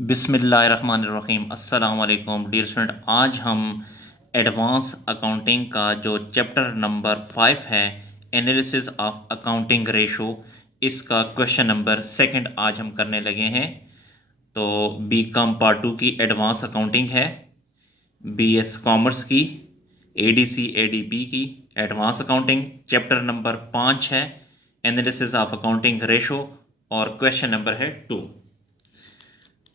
बिस्मिल्लाहिर्रहमानिर्रहीम अस्सलाम वालेकुम डियर स्टूडेंट। आज हम एडवांस अकाउंटिंग का जो चैप्टर नंबर 5 है, एनालिसिस ऑफ अकाउंटिंग रेशो, इसका क्वेश्चन नंबर सेकंड आज हम करने लगे हैं। तो बी कॉम पार्ट 2 की एडवांस अकाउंटिंग है, बी एस कॉमर्स की A D C A D P की एडवांस अकाउंटिंग, चैप्टर नंबर 5 है एनालिसिस ऑफ अकाउंटिंग रेशो, और क्वेश्चन नंबर है 2।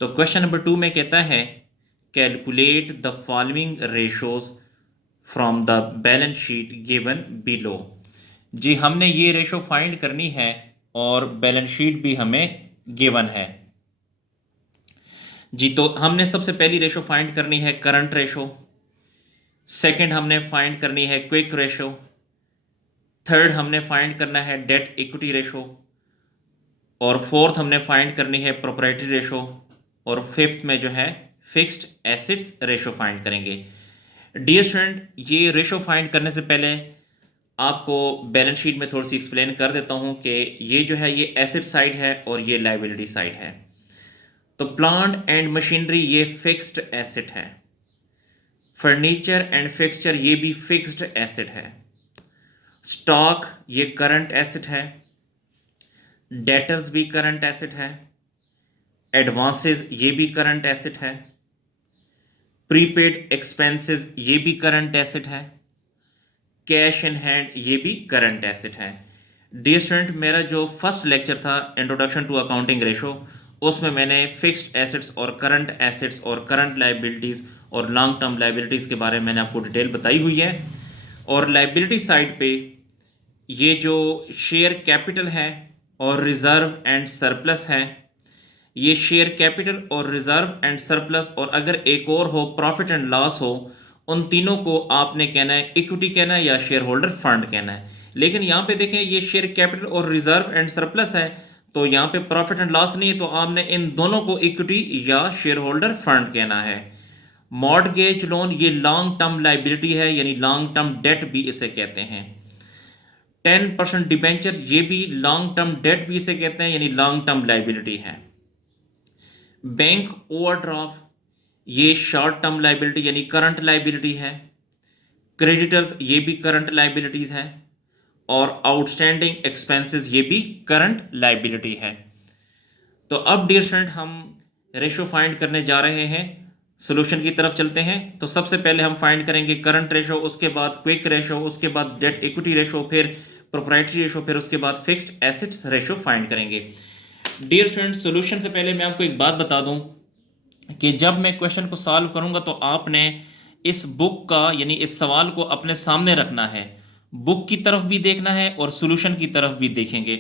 तो क्वेश्चन नंबर 2 में कहता है calculate the following ratios from the balance sheet given below. जी, हमने ये रेशो फाइंड करनी है और बैलेंस शीट भी हमें गिवन है। जी, तो हमने सबसे पहली रेशो फाइंड करनी है करंट रेशो, सेकंड हमने फाइंड करनी है क्विक रेशो, थर्ड हमने फाइंड करना है डेट इक्विटी रेशो, और फोर्थ हमने फाइंड करनी है प्रोप्राइटरी रेशो, और फिफ्थ में जो है फिक्स्ड एसेट्स रेशो फाइंड करेंगे। डियर स्टूडेंट, ये रेशो फाइंड करने से पहले आपको बैलेंस शीट में थोड़ी सी एक्सप्लेन कर देता हूं कि ये जो है ये एसेट साइड है और ये लाइबिलिटी साइड है। तो प्लांट एंड मशीनरी ये फिक्स्ड एसेट है, फर्नीचर एंड फिक्सचर ये भी फिक्स्ड एसेट है, स्टॉक ये करंट एसेट है, डेटर्स भी करंट एसेट है, एडवांसेस ये भी करंट एसेट है, प्रीपेड एक्सपेंसेस ये भी करंट एसेट है, कैश इन हैंड ये भी करंट एसेट है। डियर स्टूडेंट, मेरा जो फर्स्ट लेक्चर था इंट्रोडक्शन टू अकाउंटिंग रेशो, उसमें मैंने फिक्स्ड एसेट्स और करंट एसेट्स और करंट लाइबिलिटीज़ और लॉन्ग टर्म लाइबिलिटीज़ के बारे में मैंने आपको डिटेल बताई हुई है। और लाइबिलिटी साइड पे ये जो शेयर कैपिटल है और रिज़र्व एंड सरप्लस है, ये शेयर कैपिटल और रिजर्व एंड सरप्लस, और अगर एक और हो प्रॉफिट एंड लॉस हो, उन तीनों को आपने कहना है इक्विटी कहना है या शेयर होल्डर फंड कहना है। लेकिन यहाँ पे देखें ये शेयर कैपिटल और रिजर्व एंड सरप्लस है, तो यहाँ पे प्रॉफिट एंड लॉस नहीं है, तो आपने इन दोनों को इक्विटी या शेयर होल्डर फंड कहना है। मॉर्टगेज लोन ये लॉन्ग टर्म लाइबिलिटी है, यानी लॉन्ग टर्म डेट भी इसे कहते हैं। 10% डिबेंचर ये भी लॉन्ग टर्म डेट भी इसे कहते हैं, यानी लॉन्ग टर्म लाइबिलिटी है। बैंक ओवरड्राफ्ट ये शॉर्ट टर्म लाइबिलिटी यानी करंट लाइबिलिटी है। क्रेडिटर्स ये भी करंट लाइबिलिटीज है, और आउटस्टैंडिंग एक्सपेंसेस ये भी करंट लाइबिलिटी है। तो अब डियर स्टूडेंट, हम रेशो फाइंड करने जा रहे हैं, सॉल्यूशन की तरफ चलते हैं। तो सबसे पहले हम फाइंड करेंगे करंट रेशो, उसके बाद क्विक रेशो, उसके बाद डेट इक्विटी रेशो, फिर प्रोप्राइटरी रेशो, फिर उसके बाद फिक्स्ड एसेट्स रेशो फाइंड करेंगे। डियर स्टूडेंट, सॉल्यूशन से पहले मैं आपको एक बात बता दूं कि जब मैं क्वेश्चन को सॉल्व करूंगा तो आपने इस बुक का यानी इस सवाल को अपने सामने रखना है, बुक की तरफ भी देखना है और सॉल्यूशन की तरफ भी देखेंगे,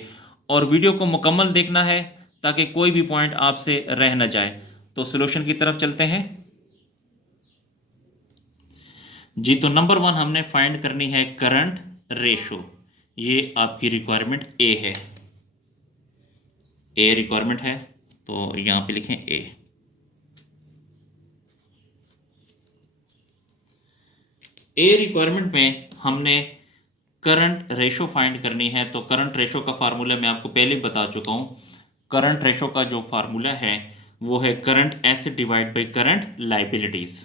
और वीडियो को मुकम्मल देखना है ताकि कोई भी पॉइंट आपसे रह न जाए। तो सॉल्यूशन की तरफ चलते हैं। जी, तो नंबर 1 हमने फाइंड करनी है करंट रेशो। ये आपकी रिक्वायरमेंट ए है, ए रिक्वायरमेंट है, तो यहाँ पे लिखें ए। ए रिक्वायरमेंट में हमने करंट रेशो फाइंड करनी है। तो करंट रेशो का फार्मूला मैं आपको पहले बता चुका हूँ। करंट रेशो का जो फार्मूला है वो है current asset divide by current liabilities.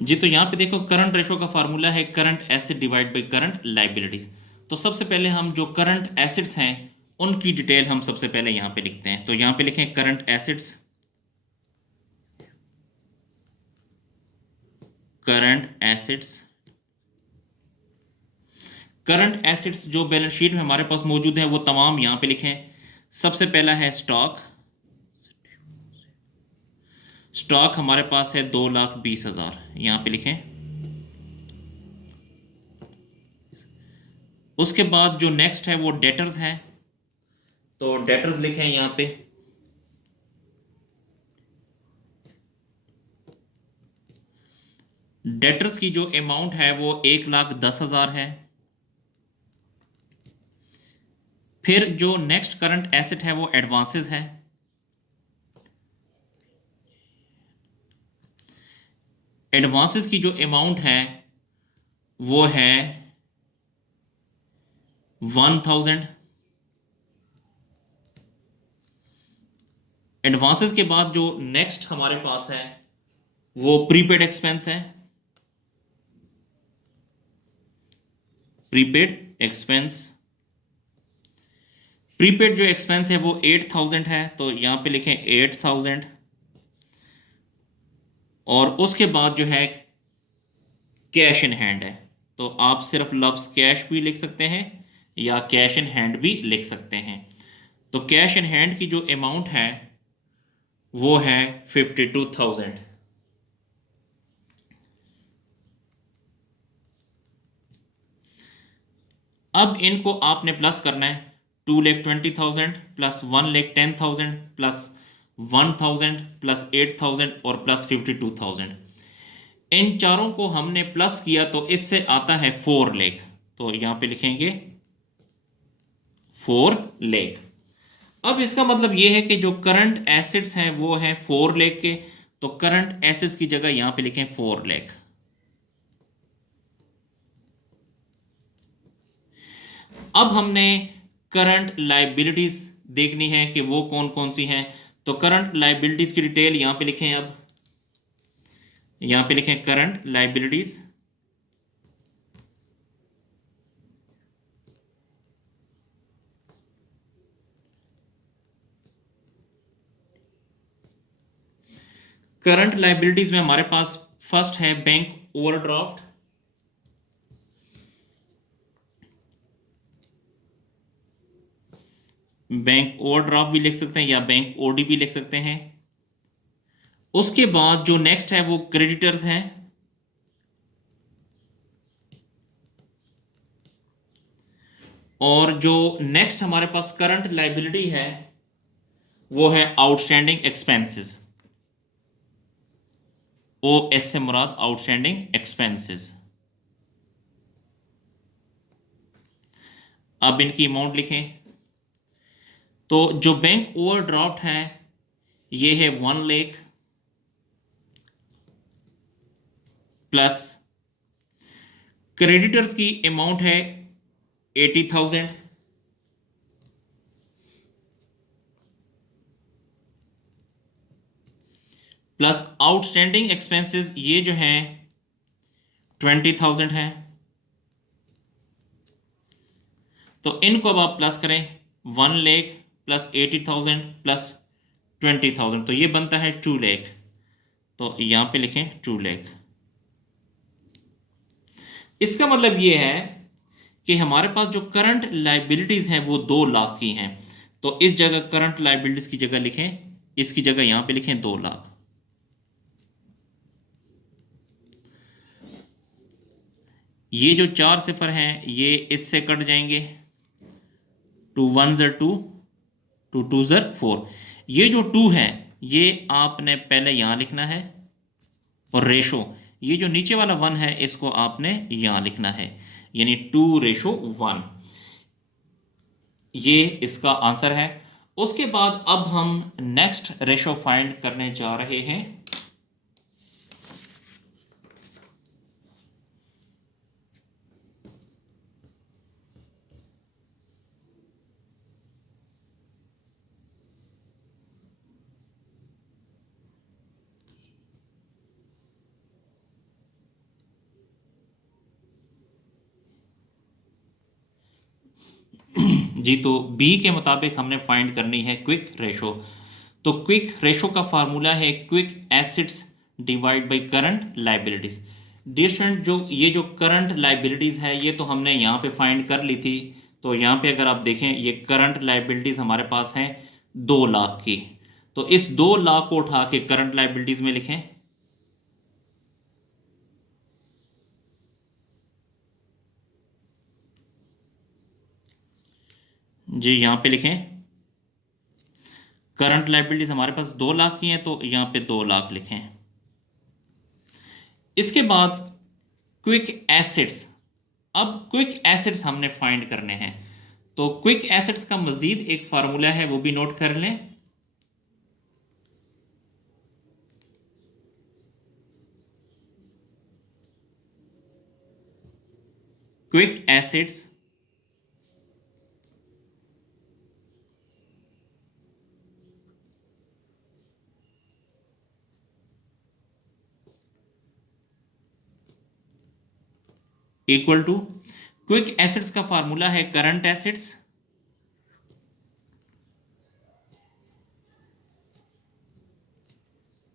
जी, तो यहाँ पे देखो करंट रेशो का फार्मूला है current asset divide by current liabilities. तो सबसे पहले हम जो करंट एसेट्स हैं उनकी डिटेल हम सबसे पहले यहाँ पे लिखते हैं। तो यहाँ पे लिखें current assets, current assets. Current assets जो बैलेंस शीट में हमारे पास मौजूद है वो तमाम यहां पे लिखें। सबसे पहला है स्टॉक। स्टॉक हमारे पास है 2,20,000, यहां पे लिखें। उसके बाद जो नेक्स्ट है वो डेटर्स हैं, तो डेटर्स लिखें यहां पे। डेटर्स की जो अमाउंट है वो 1,10,000 है। फिर जो नेक्स्ट करंट एसेट है वो एडवांसेस है। एडवांसेस की जो अमाउंट है वो है 1,000। एडवांसेस के बाद जो नेक्स्ट हमारे पास है वो प्रीपेड एक्सपेंस है। प्रीपेड एक्सपेंस, प्रीपेड जो एक्सपेंस है वो 8000 है, तो यहां पे लिखें 8000। और उसके बाद जो है कैश इन हैंड है, तो आप सिर्फ लफ्ज कैश भी लिख सकते हैं या कैश इन हैंड भी लिख सकते हैं। तो कैश इन हैंड की जो अमाउंट है वो है 52,000। अब इनको आपने प्लस करना है। 2,20,000 प्लस 1,10,000 प्लस 1,000 प्लस 8,000 और प्लस 52,000। इन चारों को हमने प्लस किया तो इससे आता है 4 लाख। तो यहां पे लिखेंगे 4 लाख। अब इसका मतलब यह है कि जो करंट एसेट्स हैं वो हैं 4 लाख के, तो करंट एसेट्स की जगह यहां पे लिखें 4 लाख। अब हमने करंट लाइबिलिटीज देखनी है कि वो कौन कौन सी हैं। तो करंट लाइबिलिटीज की डिटेल यहां पे लिखें। अब यहां पे लिखें करंट लाइबिलिटीज। करंट लाइबिलिटीज में हमारे पास फर्स्ट है बैंक ओवरड्राफ्ट। बैंक ओवरड्राफ्ट भी लिख सकते हैं या बैंक ओडी भी लिख सकते हैं। उसके बाद जो नेक्स्ट है वो क्रेडिटर्स हैं। और जो नेक्स्ट हमारे पास करंट लाइबिलिटी है वो है आउटस्टैंडिंग एक्सपेंसेस। ओ एस से मुराद आउटस्टैंडिंग एक्सपेंसेस। अब इनकी अमाउंट लिखें। तो जो बैंक ओवरड्राफ्ट है ये है 1 लाख प्लस क्रेडिटर्स की अमाउंट है 80,000 प्लस आउटस्टैंडिंग एक्सपेंसेस ये जो हैं 20,000 है। तो इनको अब आप प्लस करें। 1 लाख प्लस 80,000 प्लस 20,000, तो ये बनता है 2 लाख। तो यहां पे लिखें 2 लाख। इसका मतलब ये है कि हमारे पास जो करंट लाइबिलिटीज हैं वो 2 लाख की हैं। तो इस जगह करंट लाइबिलिटीज की जगह लिखें, इसकी जगह यहां पे लिखें 2 लाख। ये जो 4 सिफर हैं ये इससे कट जाएंगे। 2 1 ज़र 2, 2 2 ज़र 4। ये जो 2 है ये आपने पहले यहां लिखना है। और रेशो, ये जो नीचे वाला 1 है इसको आपने यहां लिखना है, यानी 2:1। ये इसका आंसर है। उसके बाद अब हम नेक्स्ट रेशो फाइंड करने जा रहे हैं। जी, तो बी के मुताबिक हमने फाइंड करनी है क्विक रेशो। तो क्विक रेशो का फार्मूला है quick assets divide by current liabilities. Dear student, जो ये जो करंट लाइबिलिटीज है ये तो हमने यहाँ पे फाइंड कर ली थी। तो यहाँ पे अगर आप देखें ये करंट लाइबिलिटीज हमारे पास हैं 2 लाख की। तो इस 2 लाख को उठा के करंट लाइबिलिटीज में लिखें। जी, यहाँ पे लिखें करंट लाइबिलिटीज हमारे पास 2 लाख की हैं, तो यहाँ पे 2 लाख लिखें। इसके बाद क्विक एसेट्स। अब क्विक एसेट्स हमने फाइंड करने हैं। तो क्विक एसेट्स का मजीद एक फार्मूला है वो भी नोट कर लें। Quick assets equal to quick assets का फार्मूला है करंट एसेट्स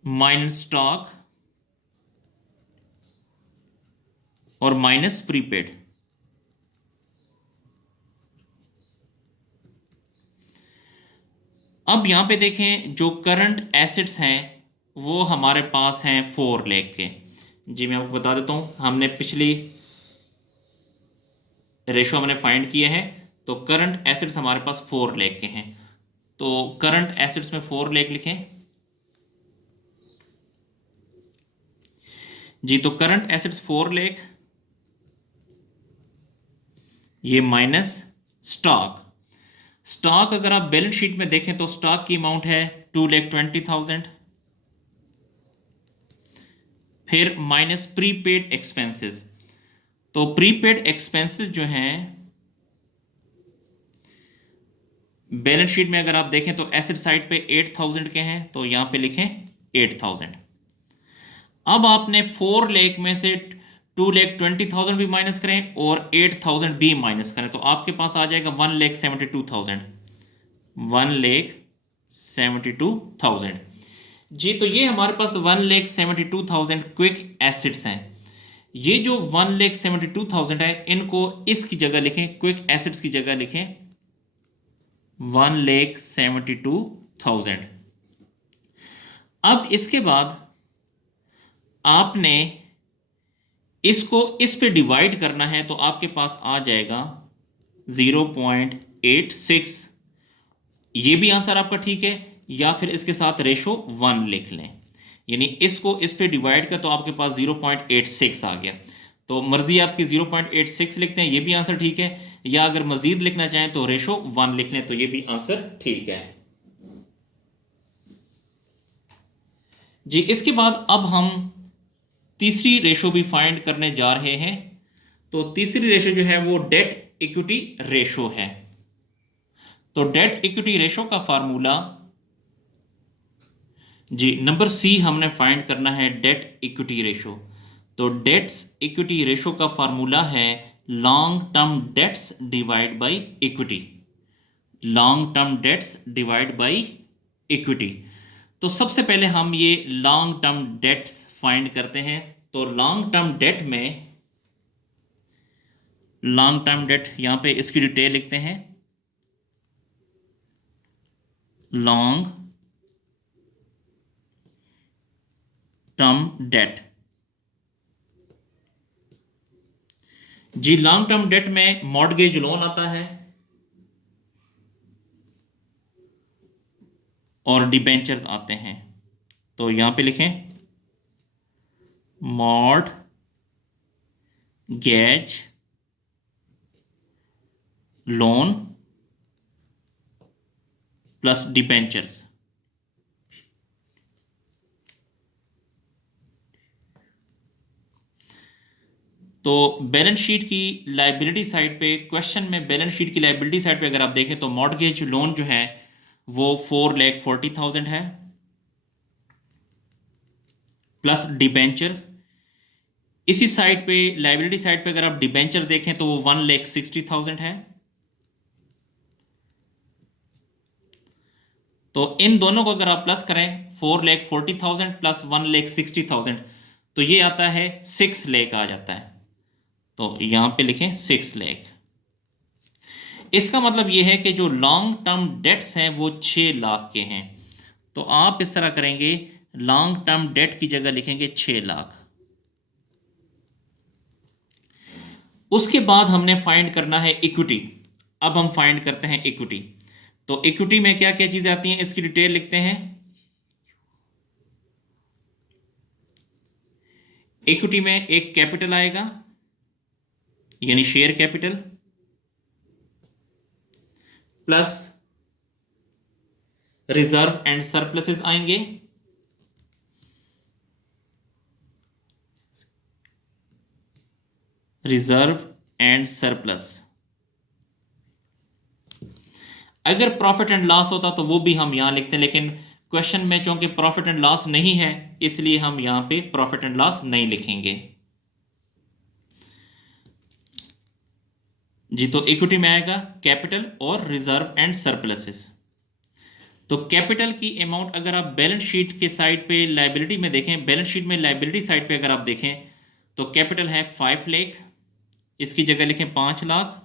माइनस स्टॉक और माइनस प्रीपेड। अब यहां पे देखें जो करंट एसेट्स हैं वो हमारे पास हैं 4 लाख के। जी मैं आपको बता देता हूं, हमने पिछली रेशो हमने फाइंड किए हैं, तो करंट एसेट्स हमारे पास 4 लाख के हैं। तो करंट एसेट्स में 4 लाख लिखें जी। तो करंट एसेट्स 4 लाख, ये माइनस स्टॉक। स्टॉक अगर आप बैलेंस शीट में देखें तो स्टॉक की अमाउंट है 2,20,000, फिर माइनस प्रीपेड एक्सपेंसेस। तो प्रीपेड एक्सपेंसेस जो हैं बैलेंस शीट में अगर आप देखें तो एसेट साइड पे 8,000 के हैं, तो यहां पे लिखें 8,000। अब आपने 4 लाख में से 2,20,000 भी माइनस करें और 8,000 भी माइनस करें, तो आपके पास आ जाएगा 1,72,000। 1,72,000 जी। तो ये हमारे पास 1,72,000 क्विक एसेट्स हैं। ये जो 1,72,000 है इनको इसकी जगह लिखें, क्विक एसेट्स की जगह लिखें 1,72,000। अब इसके बाद आपने इसको इस पे डिवाइड करना है, तो आपके पास आ जाएगा 0.86। ये भी आंसर आपका ठीक है, या फिर इसके साथ रेशो 1 लिख लें, यानी इसको इस पे डिवाइड कर तो आपके पास 0.86 आ गया। तो मर्जी आपकी 0.86 लिखते हैं, ये भी आंसर ठीक है, या अगर मजीद लिखना चाहें तो रेशो 1 लिख लें, तो ये भी आंसर ठीक है जी। इसके बाद अब हम तीसरी रेशो भी फाइंड करने जा रहे हैं। तो तीसरी रेशो जो है वो डेट इक्विटी रेशो है। तो डेट इक्विटी रेशो का फार्मूला जी, नंबर सी हमने फाइंड करना है डेट इक्विटी रेशो। तो डेट्स इक्विटी रेशो का फार्मूला है long term debts divide by equity. Long term debts divide by equity. तो सबसे पहले हम ये लॉन्ग टर्म डेट्स फाइंड करते हैं। तो लॉन्ग टर्म डेट में, लॉन्ग टर्म डेट यहां पे इसकी डिटेल लिखते हैं, लॉन्ग टर्म डेट जी। लॉन्ग टर्म डेट में मॉर्गेज लोन आता है और डिबेंचर्स आते हैं। तो यहां पे लिखें मॉर्गेज लोन प्लस डिबेंचर्स। तो बैलेंस शीट की लायबिलिटी साइड पे, क्वेश्चन में बैलेंस शीट की लायबिलिटी साइड पे अगर आप देखें तो मॉर्गेज लोन जो है वो 4,40,000 है प्लस डिबेंचर्स। इसी साइड पे लायबिलिटी साइड पे अगर आप डिबेंचर देखें तो वो 1,60,000 है। तो इन दोनों को अगर आप प्लस करें 4,40,000 प्लस 1,60,000 तो ये आता है 6 लाख आ जाता है। तो यहां पे लिखें 6 लाख। इसका मतलब ये है कि जो लॉन्ग टर्म डेट्स हैं वो 6 लाख के हैं। तो आप इस तरह करेंगे, लॉन्ग टर्म डेट की जगह लिखेंगे 6 लाख। उसके बाद हमने फाइंड करना है इक्विटी। अब हम फाइंड करते हैं इक्विटी। तो इक्विटी में क्या क्या चीजें आती हैं इसकी डिटेल लिखते हैं। इक्विटी में एक कैपिटल आएगा यानी share capital, plus reserve and surpluses आएंगे, रिजर्व एंड सरप्लस। अगर प्रॉफिट एंड लॉस होता तो वो भी हम यहां लिखते हैं, लेकिन क्वेश्चन में चूंकि प्रॉफिट एंड लॉस नहीं है इसलिए हम यहां पे प्रॉफिट एंड लॉस नहीं लिखेंगे। जी, तो इक्विटी में आएगा कैपिटल और रिजर्व एंड सरप्लसेस। तो कैपिटल की अमाउंट अगर आप बैलेंस शीट के साइड पे लाइबिलिटी में देखें, बैलेंस शीट में लाइबिलिटी साइड पे अगर आप देखें तो कैपिटल है 5 लाख, इसकी जगह लिखें 5 lakh,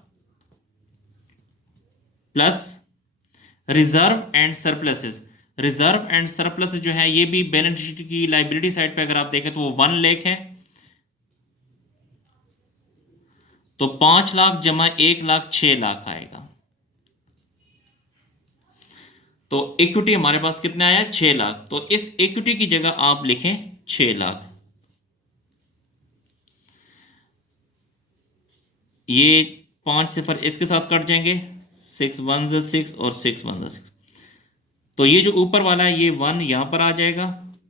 plus reserve and surpluses. Reserve and surpluses जो है ये भी बैलेंस शीट की लाइबिलिटी साइड पे अगर आप देखें तो वो 1 लाख है। तो 5 लाख जमा 1 लाख 6 लाख आएगा। तो इक्विटी हमारे पास कितना आया 6 लाख। तो इस इक्विटी की जगह आप लिखें 6 लाख। ये 5 सिफर इसके साथ कट जाएंगे, 6 1 6 और 6 1 6। तो ये जो ऊपर वाला है ये 1 यहां पर आ जाएगा,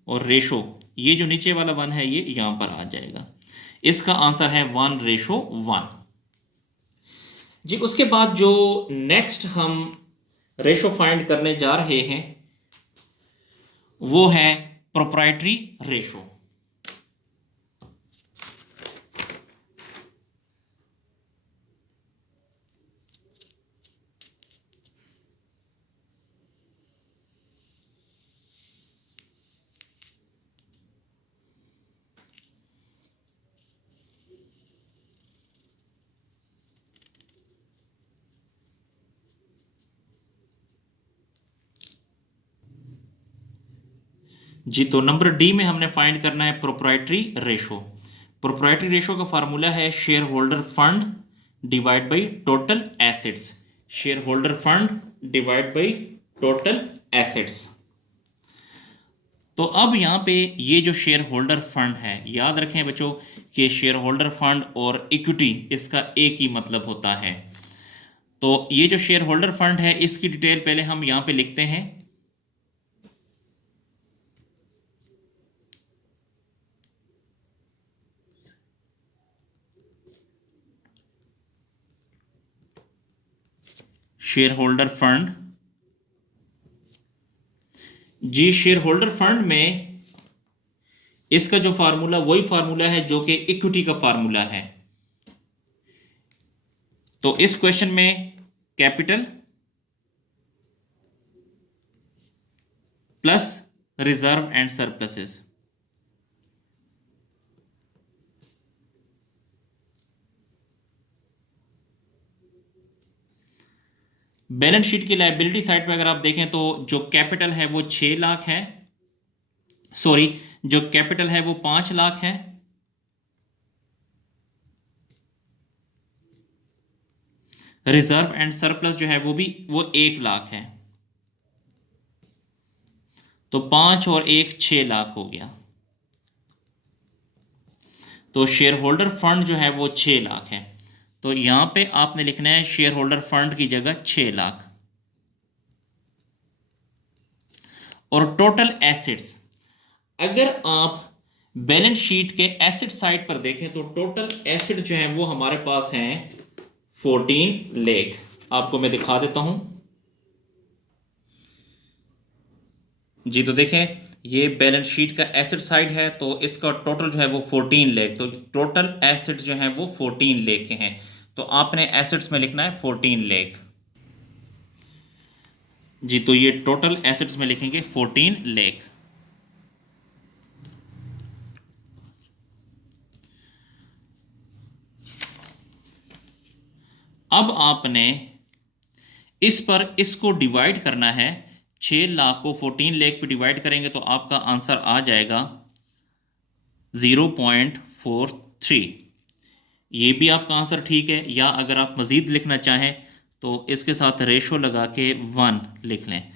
और रेशो ये जो नीचे वाला 1 है ये यहां पर आ जाएगा। इसका आंसर है 1:1। जी, उसके बाद जो नेक्स्ट हम रेशो फाइंड करने जा रहे हैं वो है प्रोप्राइटरी रेशो। जी, तो नंबर डी में हमने फाइंड करना है प्रोप्राइटरी रेशो। प्रोप्राइटरी रेशो का फार्मूला है share holder fund divide by total assets. Share holder fund divide by total assets. तो अब यहाँ पे ये जो शेयर होल्डर फंड है, याद रखें बच्चों कि शेयर होल्डर फंड और इक्विटी इसका एक ही मतलब होता है। तो ये जो शेयर होल्डर फंड है इसकी डिटेल पहले हम यहाँ पे लिखते हैं। Share holder fund. जी, शेयर होल्डर फंड में इसका जो फार्मूला वही फार्मूला है जो कि इक्विटी का फार्मूला है। तो इस क्वेश्चन में capital plus reserve and surpluses. Balance sheet की लायबिलिटी साइड पे अगर आप देखें तो जो कैपिटल है वो 6 लाख है, सॉरी जो कैपिटल है वो 5 लाख है, रिजर्व एंड सरप्लस जो है वो 1 लाख है। तो 5 और 1 6 लाख हो गया। तो शेयर होल्डर फंड जो है वो 6 लाख है। तो यहां पे आपने लिखना है शेयर होल्डर फंड की जगह 6 लाख। और टोटल एसेट्स, अगर आप बैलेंस शीट के एसेट साइड पर देखें तो टोटल एसेट जो है वो हमारे पास हैं 14 लाख। आपको मैं दिखा देता हूं। जी, तो देखें ये बैलेंस शीट का एसेट साइड है तो इसका टोटल जो है वो 14 लाख। तो टोटल एसेट जो है वो 14 लाख के हैं। तो आपने एसेट्स में लिखना है 14 लाख। जी, तो ये टोटल एसेट्स में लिखेंगे 14 लाख। अब आपने इस पर इसको डिवाइड करना है। 6 लाख को 14 लाख पे डिवाइड करेंगे तो आपका आंसर आ जाएगा 0.43। ये भी आपका आंसर ठीक है, या अगर आप मज़ीद लिखना चाहें तो इसके साथ रेशो लगा के 1 लिख लें।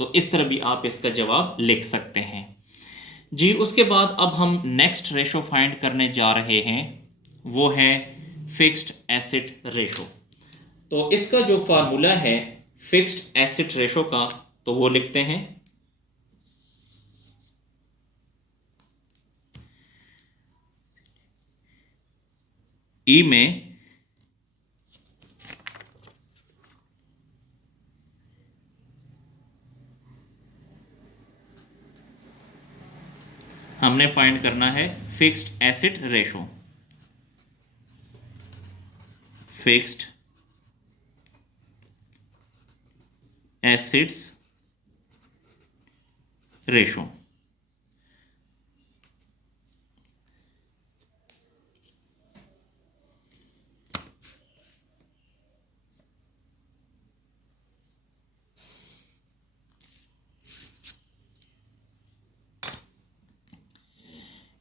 तो इस तरह भी आप इसका जवाब लिख सकते हैं। जी, उसके बाद अब हम नेक्स्ट रेशो फाइंड करने जा रहे हैं वो है फिक्स्ड एसेट रेशो। तो इसका जो फार्मूला है फिक्स्ड एसेट रेशो का तो वो लिखते हैं ई में हमने फाइंड करना है fixed asset ratio. Fixed assets ratio.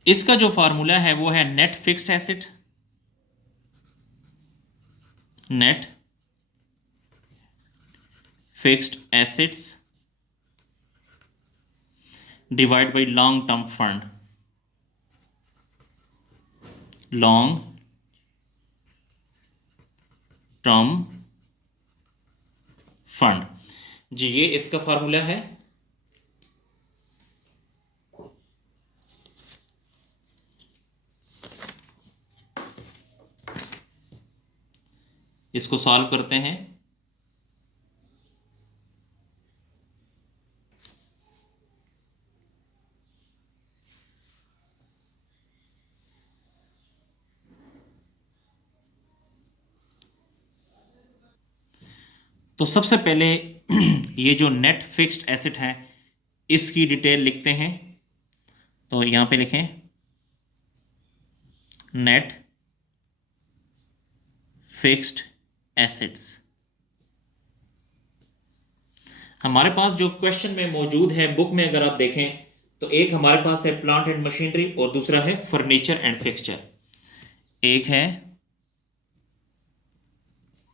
इसका जो फार्मूला है वो है net fixed asset, net fixed assets divide by long term fund, long term fund. जी ये इसका फार्मूला है। इसको सॉल्व करते हैं। तो सबसे पहले ये जो नेट फिक्स्ड एसिड है इसकी डिटेल लिखते हैं। तो यहां पे लिखें नेट फिक्स्ड एसिड्स। हमारे पास जो क्वेश्चन में मौजूद है बुक में अगर आप देखें तो एक हमारे पास है प्लांट एंड मशीनरी और दूसरा है फर्नीचर एंड फिक्सचर। एक है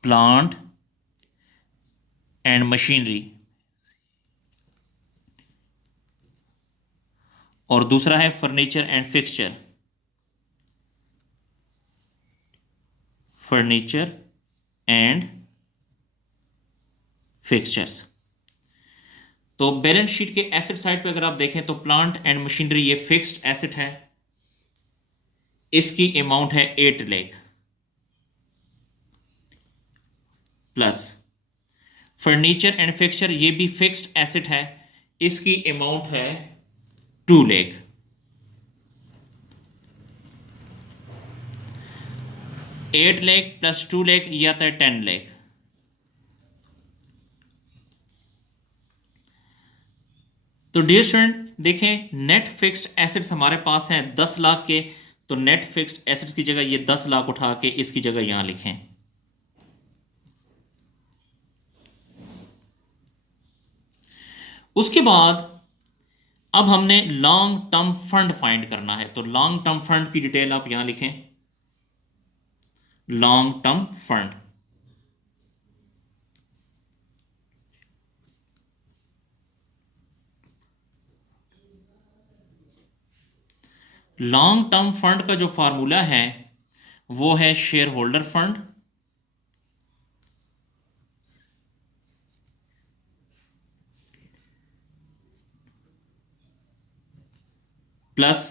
प्लांट एंड मशीनरी और दूसरा है furniture and fixture, furniture and fixtures. तो बैलेंस शीट के एसेट साइड पे अगर आप देखें तो प्लांट एंड मशीनरी ये फिक्स्ड एसेट है, इसकी अमाउंट है 8 lakh plus. Furniture and fixture ये भी फिक्स्ड एसेट है, इसकी अमाउंट है 2 लाख। एट लाख प्लस 2 लाख ये आता है 10 लाख। तो डियर स्टूडेंट देखें नेट फिक्स्ड एसेट्स हमारे पास हैं 10 लाख के, तो नेट फिक्स्ड एसेट्स की जगह ये 10 लाख उठा के इसकी जगह यहां लिखें। उसके बाद अब हमने लॉन्ग टर्म फंड फाइंड करना है, तो लॉन्ग टर्म फंड की डिटेल आप यहां लिखें, long term fund. Long term fund का जो फार्मूला है वो है share holder fund plus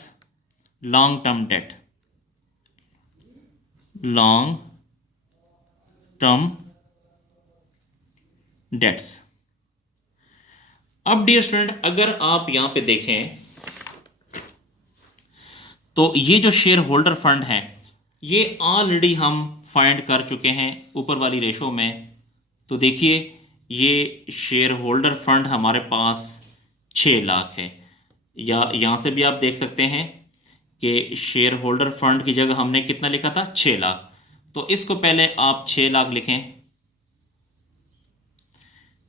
long term debt, long term debts. अब डियर स्टूडेंट अगर आप यहां पे देखें तो ये जो शेयर होल्डर फंड है ये ऑलरेडी हम फाइंड कर चुके हैं ऊपर वाली रेशो में। तो देखिए ये शेयर होल्डर फंड हमारे पास 6 लाख है, या यहाँ से भी आप देख सकते हैं कि शेयर होल्डर फंड की जगह हमने कितना लिखा था 6 लाख। तो इसको पहले आप 6 लाख लिखें,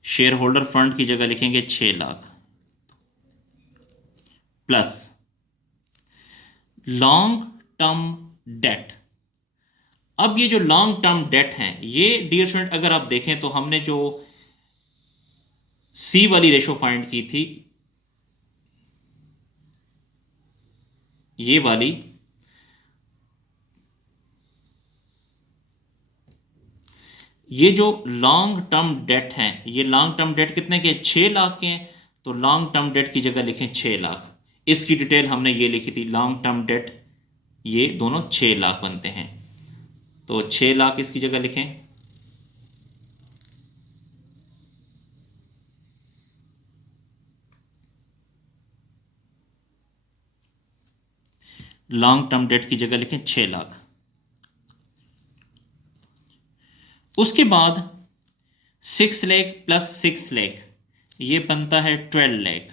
शेयर होल्डर फंड की जगह लिखेंगे 6 lakh plus long term debt. अब ये जो लॉन्ग टर्म डेट है ये डियर स्टूडेंट अगर आप देखें तो हमने जो सी वाली रेशो फाइंड की थी ये वाली, ये जो लॉन्ग टर्म डेट है ये लॉन्ग टर्म डेट कितने के 6 लाख के हैं, तो लॉन्ग टर्म डेट की जगह लिखें 6 लाख। इसकी डिटेल हमने ये लिखी थी लॉन्ग टर्म डेट, ये दोनों 6 लाख बनते हैं, तो 6 लाख इसकी जगह लिखें। लॉन्ग टर्म डेट की जगह लिखें 6 लाख। उसके बाद 6 लाख प्लस 6 लाख ये बनता है 12 लाख।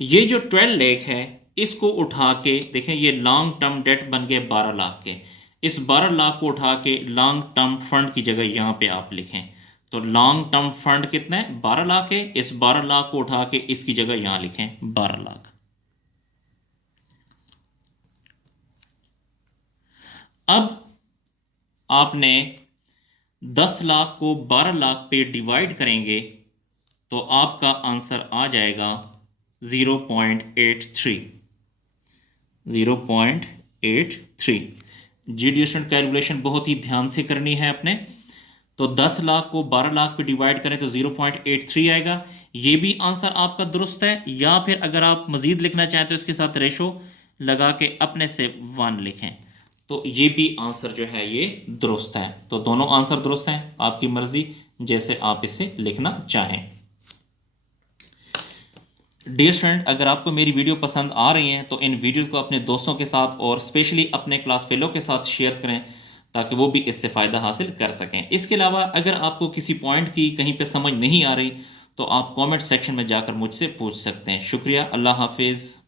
ये जो 12 लाख है इसको उठा के देखें, ये लॉन्ग टर्म डेट बन गए 12 लाख के। इस 12 लाख को उठा के लॉन्ग टर्म फंड की जगह यहां पे आप लिखें, तो लॉन्ग टर्म फंड कितना है 12 लाख है। इस 12 लाख को उठा के इसकी जगह यहां लिखें 12 लाख। अब आपने 10 लाख को 12 लाख पे डिवाइड करेंगे तो आपका आंसर आ जाएगा 0.83। 0.83। जी डियर स्टूडेंट, कैलकुलेशन बहुत ही ध्यान से करनी है अपने। तो 10 लाख को 12 लाख पे डिवाइड करें तो 0.83 आएगा। ये भी आंसर आपका दुरुस्त है, या फिर अगर आप मजीद लिखना चाहें तो इसके साथ रेशो लगा के अपने से 1 लिखें, तो ये भी आंसर जो है ये दुरुस्त है। तो दोनों आंसर दुरुस्त हैं, आपकी मर्जी जैसे आप इसे लिखना चाहें। डियर स्टूडेंट, अगर आपको मेरी वीडियो पसंद आ रही हैं तो इन वीडियोस को अपने दोस्तों के साथ और स्पेशली अपने क्लास फेलो के साथ शेयर करें ताकि वो भी इससे फ़ायदा हासिल कर सकें। इसके अलावा अगर आपको किसी पॉइंट की कहीं पे समझ नहीं आ रही तो आप कमेंट सेक्शन में जाकर मुझसे पूछ सकते हैं। शुक्रिया, अल्लाह हाफिज़।